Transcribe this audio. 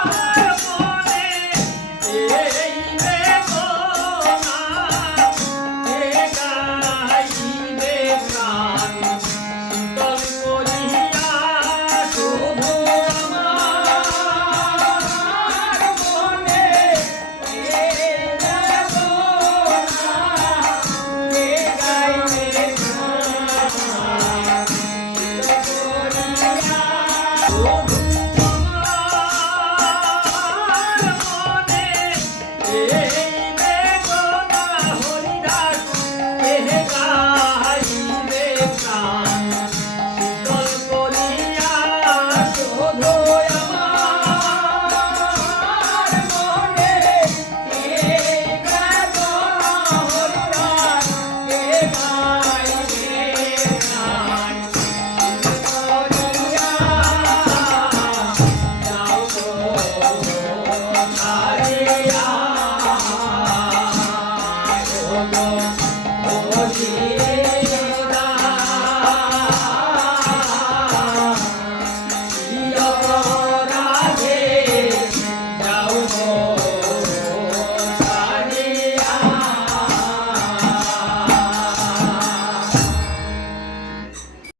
মনে